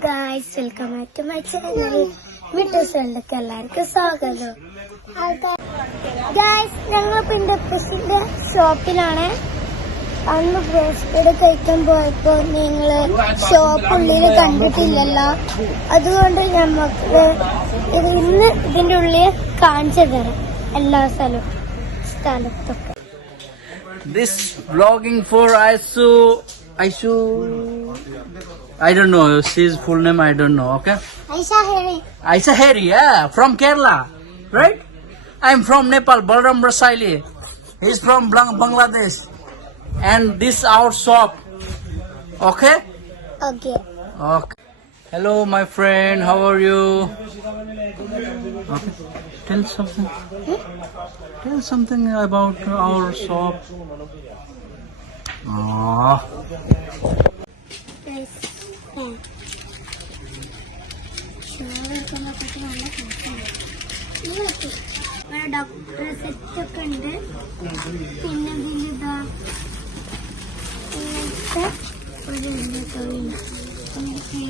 Guys, welcome back to my channel. വീട്ടിലേക്ക് എല്ലാവർക്കും സ്വാഗതം. ഗായ്സ്, ഞങ്ങൾ പിന്റെ ഷോപ്പിലാണ്. അന്ന് ബ്രേസ്ലെറ്റ് കഴിക്കാൻ പോയപ്പോ നിങ്ങള് ഷോപ്പുള്ളിൽ കണ്ടിട്ടില്ലല്ലോ, അതുകൊണ്ട് നമുക്ക് ഇന്ന് ഇതിന്റെ ഉള്ളിൽ കാണിച്ചു തരാം എല്ലാ സ്ഥലത്തൊക്കെ. This vlogging for Aishu, I don't know, she's full name I don't know, okay? Aisha Heri, yeah, from Kerala, right? I'm from Nepal, Balram Rasaili. He's from Bangladesh. And this our shop, okay? Okay. Hello my friend, how are you? Okay. Tell something. Tell something about our shop. Doctor set ഒക്കെ ഉണ്ട്. പിന്നെ ഇതിലിതാ ഇങ്ങനത്തെ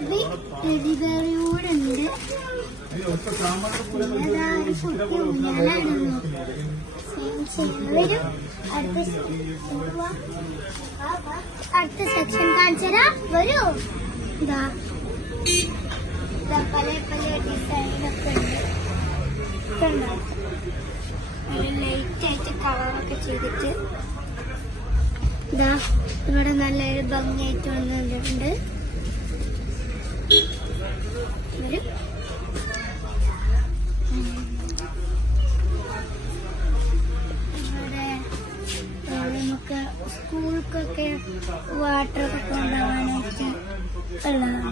ഒരു ടെഡിബെയറിയൂടെ ഉണ്ട്. അടുത്ത section കാണിച്ചരാ വരൂ. ഇതാ പല പല ഡിസൈനൊക്കെ ഉണ്ട്. ലൈറ്റ് ആയിട്ട് കളറൊക്കെ ചെയ്തിട്ട് ഇതാ ഇവിടെ നല്ലൊരു ഭംഗിയായിട്ട് വന്നിട്ടുണ്ട്. ഇവിടെ നമുക്ക് സ്കൂൾക്കൊക്കെ വാട്ടറൊക്കെ കൊണ്ടുപോകാനായിട്ട് ഉള്ളതാണ്.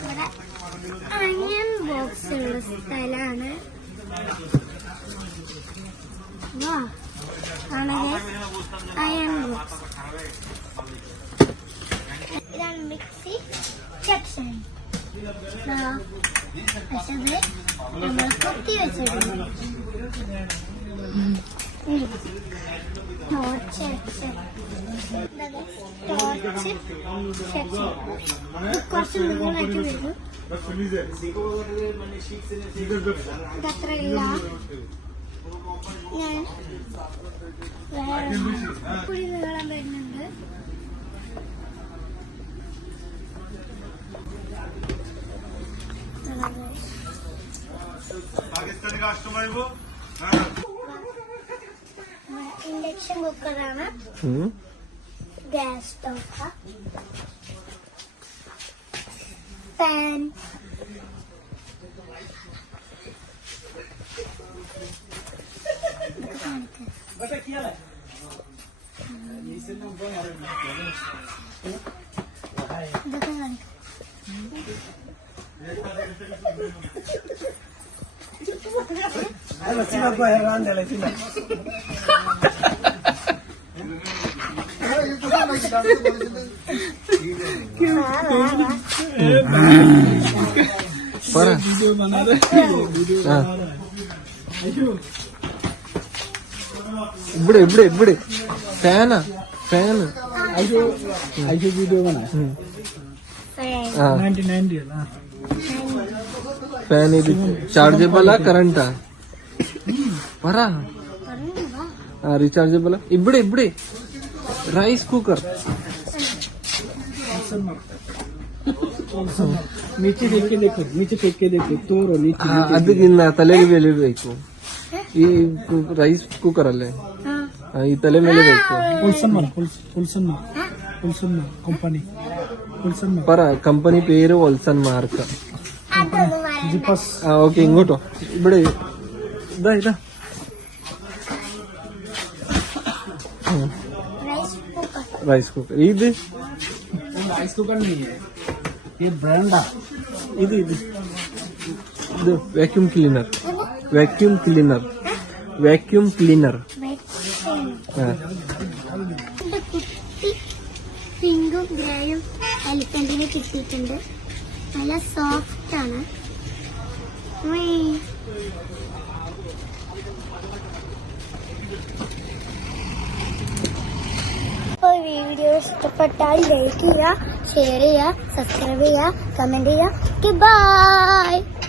ഇവിടെ അയൺ ബോക്സ് ഉള്ള സ്ഥലമാണ്. അയൺ ബോക്സ് ഇതാണ് മിക്സി സെക്ഷൻ. നമ്മൾ കുത്തി വെച്ചിട്ടുണ്ട്. ടോർച്ച് സെക്ഷൻ, കുറച്ച് മൃഗങ്ങളായിട്ട് വരും. ഇതത്രയില്ല. ഞാൻ കുഴി നീളം വരുന്നുണ്ട്. ഇൻഡക്ഷൻ കുക്കറാണ്. ഗ്യാസ് സ്റ്റോവ്, പാൻ, ഇവിടെ ഫാനാ ഫാന് വീഡിയോ ഫാൻ ഇത് ചാർജബിളാ കറണ്ടാ പറ. റീചാർജബിളാ. ഇവിടെ റൈസ് കുക്കർ. അത് തലയിൽ മേലെ വയ്ക്കും. ഈ റൈസ് കുക്കർ അല്ലേ, ഈ തല മേലെ വയ്ക്കും. പറ കമ്പനി പേര് ഓൾസൺ മാർക്ക്. ഓക്കെ, ഇങ്ങോട്ടോ. ഇവിടെ ഇതാ റൈസ് കുക്കർ. ഇത് റൈസ് കുക്കർ ഇത് വാക്യൂം ക്ലീനർ. പിങ്കും ഗ്രേയും എലിഫന്റിനെ കിട്ടിയിട്ടുണ്ട്. നല്ല സോഫ്റ്റ് ആണ്. അപ്പോൾ വീഡിയോ ഇഷ്ടപ്പെട്ടാൽ ലൈക്ക് ചെയ്യുക, ഷെയർ ചെയ്യുക, സബ്സ്ക്രൈബ് ചെയ്യുക, കമന്റ് ചെയ്യുക. ബൈ.